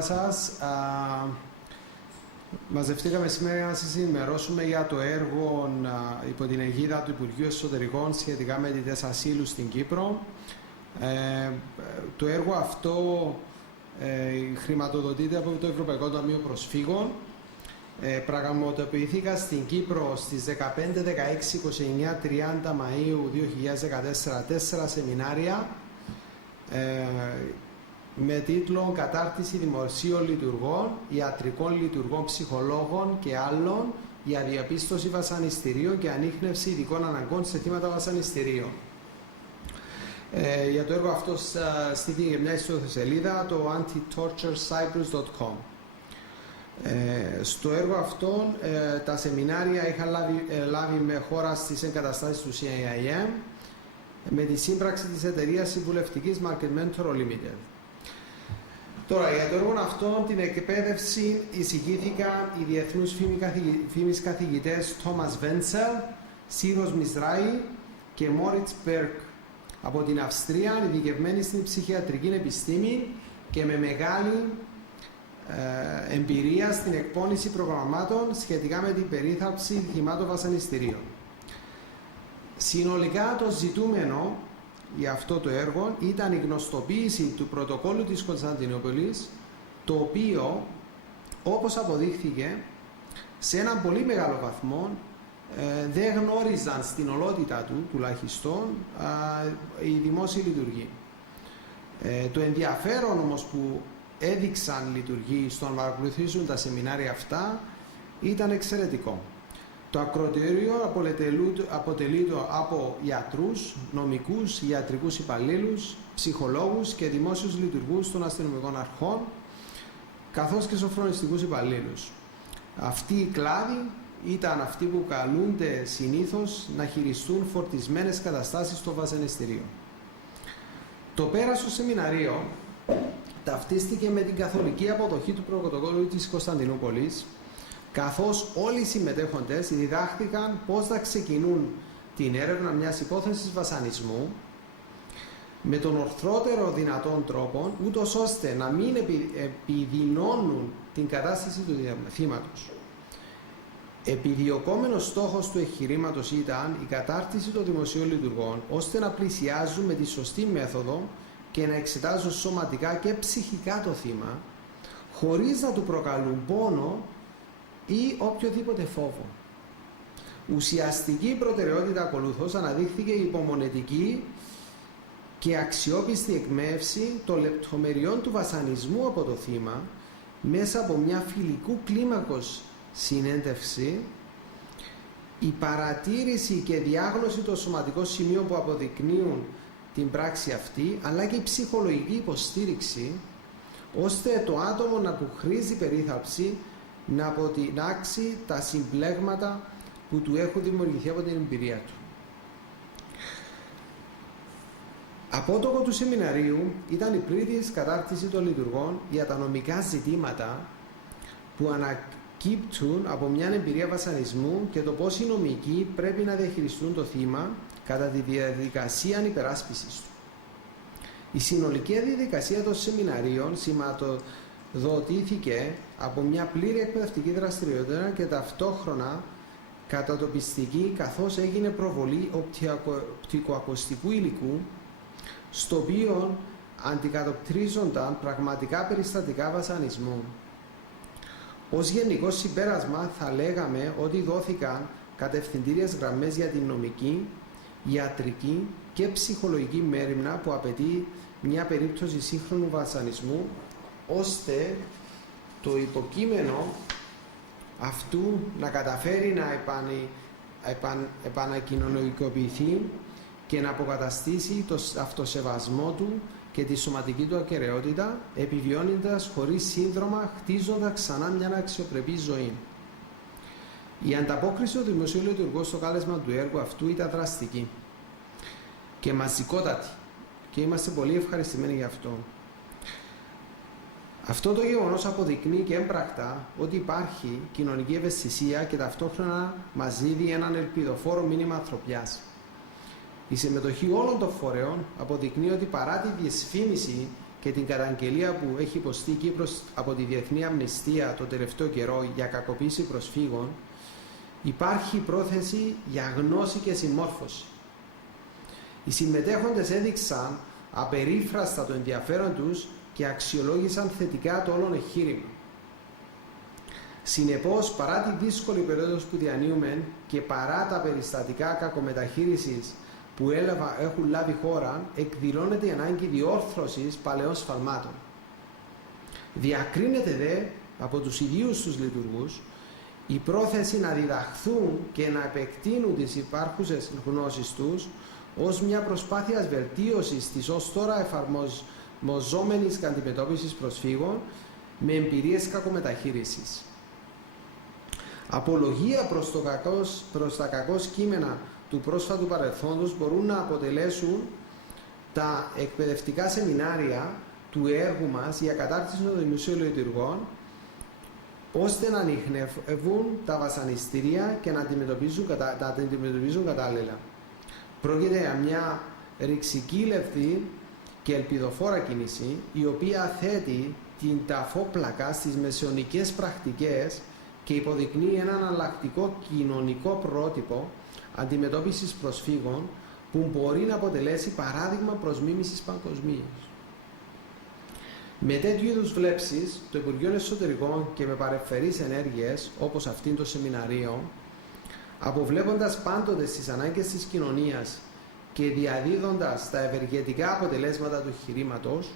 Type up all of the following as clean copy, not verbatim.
Σας. Μαζευτήκαμε σήμερα να σας ενημερώσουμε για το έργο υπό την αιγίδα του Υπουργείου Εσωτερικών σχετικά με τις ασύλους στην Κύπρο. Το έργο αυτό χρηματοδοτείται από το Ευρωπαϊκό Ταμείο Προσφύγων. Πραγματοποιήθηκα στην Κύπρο στις 15, 16, 29, 30 Μαΐου 2014 4 σεμινάρια με τίτλο «Κατάρτιση δημοσίων λειτουργών, ιατρικών λειτουργών, ψυχολόγων και άλλων για διαπίστωση βασανιστήριων και ανίχνευση ειδικών αναγκών σε θύματα βασανιστήριων». Για το έργο αυτό στήθηκε μια ιστοσελίδα, το antitorturecyprus.com. Στο έργο αυτό τα σεμινάρια είχαν λάβει με χώρα στις εγκαταστάσεις του CIIM με τη σύμπραξη της εταιρείας συμβουλευτικής Market Mentor Limited. Τώρα, για το έργο αυτό, την εκπαίδευση εισηγήθηκαν οι διεθνούς φήμης καθηγητές Τόμας Βέντσελ, Σύρος Μισράη και Μόριτς Μπέρκ από την Αυστρία, ειδικευμένοι στην ψυχιατρική επιστήμη και με μεγάλη εμπειρία στην εκπόνηση προγραμμάτων σχετικά με την περίθαλψη θυμάτων βασανιστήριων. Συνολικά το ζητούμενο για αυτό το έργο ήταν η γνωστοποίηση του πρωτοκόλλου της Κωνσταντινούπολης, το οποίο, όπως αποδείχθηκε, σε έναν πολύ μεγάλο βαθμό δεν γνώριζαν στην ολότητα του, τουλάχιστον, οι δημόσιοι λειτουργοί. Το ενδιαφέρον όμως που έδειξαν λειτουργοί στο να παρακολουθήσουν τα σεμινάρια αυτά ήταν εξαιρετικό. Το ακροατήριο αποτελείται από ιατρούς, νομικούς, ιατρικούς υπαλλήλους, ψυχολόγους και δημόσιους λειτουργούς των αστυνομικών αρχών, καθώς και σοφρονιστικούς υπαλλήλους. Αυτοί οι κλάδοι ήταν αυτοί που καλούνται συνήθως να χειριστούν φορτισμένες καταστάσεις στο βασανιστήριο. Το πέρασο σεμιναρίο ταυτίστηκε με την καθολική αποδοχή του πρωτοκόλλου της Κωνσταντινούπολης, καθώς όλοι οι συμμετέχοντες διδάχθηκαν πώς θα ξεκινούν την έρευνα μιας υπόθεσης βασανισμού με τον ορθότερο δυνατόν τρόπο, ούτως ώστε να μην επιδεινώνουν την κατάσταση του θύματος. Επιδιωκόμενος στόχος του εγχειρήματος ήταν η κατάρτιση των δημοσίων λειτουργών, ώστε να πλησιάζουν με τη σωστή μέθοδο και να εξετάζουν σωματικά και ψυχικά το θύμα, χωρίς να του προκαλούν πόνο ή οποιοδήποτε φόβο. Ουσιαστική προτεραιότητα ακολούθως αναδείχθηκε η υπομονετική και αξιόπιστη εκμεύση των λεπτομεριών του βασανισμού από το θύμα μέσα από μια φιλικού κλίμακος συνέντευξη, η παρατήρηση και διάγνωση των σωματικών σημείων που αποδεικνύουν την πράξη αυτή, αλλά και η ψυχολογική υποστήριξη, ώστε το άτομο να του χρήζει περίθαλψη να αποτινάξει τα συμπλέγματα που του έχουν δημιουργηθεί από την εμπειρία του. Απότοκο του σεμιναρίου ήταν η πλήρης κατάρτιση των λειτουργών για τα νομικά ζητήματα που ανακύπτουν από μια εμπειρία βασανισμού και το πώς οι νομικοί πρέπει να διαχειριστούν το θύμα κατά τη διαδικασία υπεράσπισης του. Η συνολική διαδικασία των σεμιναρίων σηματοδοτήθηκε από μια πλήρη εκπαιδευτική δραστηριότητα και ταυτόχρονα κατατοπιστική, καθώς έγινε προβολή οπτικοακουστικού υλικού στο οποίο αντικατοπτρίζονταν πραγματικά περιστατικά βασανισμού. Ως γενικό συμπέρασμα θα λέγαμε ότι δόθηκαν κατευθυντήριες γραμμές για την νομική, ιατρική και ψυχολογική μέριμνα που απαιτεί μια περίπτωση σύγχρονου βασανισμού, ώστε το υποκείμενο αυτού να καταφέρει να επανακοινωνικοποιηθεί και να αποκαταστήσει το αυτοσεβασμό του και τη σωματική του ακεραιότητα, επιβιώνοντας χωρίς σύνδρομα, χτίζοντας ξανά μια αξιοπρεπή ζωή. Η ανταπόκριση του δημοσίου λειτουργού στο κάλεσμα του έργου αυτού ήταν δραστική και μαζικότατη και είμαστε πολύ ευχαριστημένοι γι' αυτό. Αυτό το γεγονός αποδεικνύει και έμπρακτα ότι υπάρχει κοινωνική ευαισθησία και ταυτόχρονα μας δίδει έναν ελπιδοφόρο μήνυμα ανθρωπιάς. Η συμμετοχή όλων των φορέων αποδεικνύει ότι παρά τη δυσφήμιση και την καταγγελία που έχει υποστεί η Κύπρος από τη Διεθνή Αμνηστία το τελευταίο καιρό για κακοποίηση προσφύγων, υπάρχει πρόθεση για γνώση και συμμόρφωση. Οι συμμετέχοντες έδειξαν απερίφραστα το ενδιαφέρον τους και αξιολόγησαν θετικά το όλο εγχείρημα. Συνεπώς, παρά τη δύσκολη περίοδο που διανύουμε και παρά τα περιστατικά κακομεταχείρισης που έχουν λάβει χώρα, εκδηλώνεται η ανάγκη διόρθωσης παλαιών σφαλμάτων. Διακρίνεται δε από τους ιδίους τους λειτουργούς η πρόθεση να διδαχθούν και να επεκτείνουν τις υπάρχουσες γνώσεις τους ως μια προσπάθεια βελτίωσης της ως τώρα εφαρμοζόμενης αντιμετώπισης προσφύγων με εμπειρίες κακομεταχείρισης. Απολογία προς τα κακώς κείμενα του πρόσφατου παρελθόντος μπορούν να αποτελέσουν τα εκπαιδευτικά σεμινάρια του έργου μας για κατάρτιση των δημοσίων λειτουργών, ώστε να ανιχνεύουν τα βασανιστήρια και να αντιμετωπίζουν κατάλληλα. Πρόκειται για μια ρηξικύλευτη και ελπιδοφόρα κίνηση, η οποία θέτει την ταφόπλακα στις μεσαιωνικές πρακτικές και υποδεικνύει ένα εναλλακτικό κοινωνικό πρότυπο αντιμετώπισης προσφύγων που μπορεί να αποτελέσει παράδειγμα προς μίμησης παγκοσμίως. Με τέτοιου είδους βλέψεις, το Υπουργείο Εσωτερικών και με παρεμφερείς ενέργειες, όπως αυτήν το σεμιναρίο, αποβλέποντας πάντοτε στις ανάγκες της κοινωνίας και διαδίδοντας τα ευεργετικά αποτελέσματα του εγχειρήματος,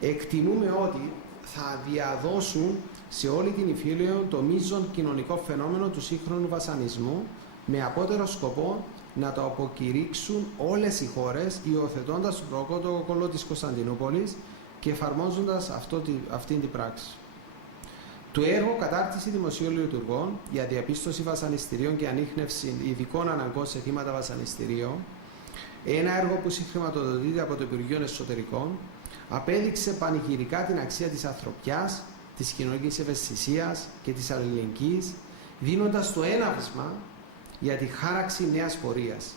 εκτιμούμε ότι θα διαδώσουν σε όλη την Ιφίλιο το μείζον κοινωνικό φαινόμενο του σύγχρονου βασανισμού, με απότερο σκοπό να το αποκηρύξουν όλες οι χώρες, υιοθετώντας το πρωτόκολλο της Κωνσταντινούπολης και εφαρμόζοντας αυτήν την πράξη. Το έργο «Κατάρτιση δημοσίων λειτουργών για διαπίστωση βασανιστήριων και ανίχνευση ειδικών αναγκών σε θύματα βασανιστήριων», ένα έργο που συγχρηματοδοτείται από το Υπουργείο Εσωτερικών, απέδειξε πανηγυρικά την αξία της ανθρωπιάς, της κοινωνικής ευαισθησίας και της αλληλεγγύης, δίνοντας το έναυσμα για τη χάραξη νέας πορείας,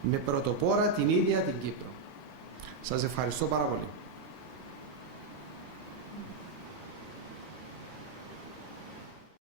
με πρωτοπόρα την ίδια την Κύπρο. Σας ευχαριστώ πάρα πολύ.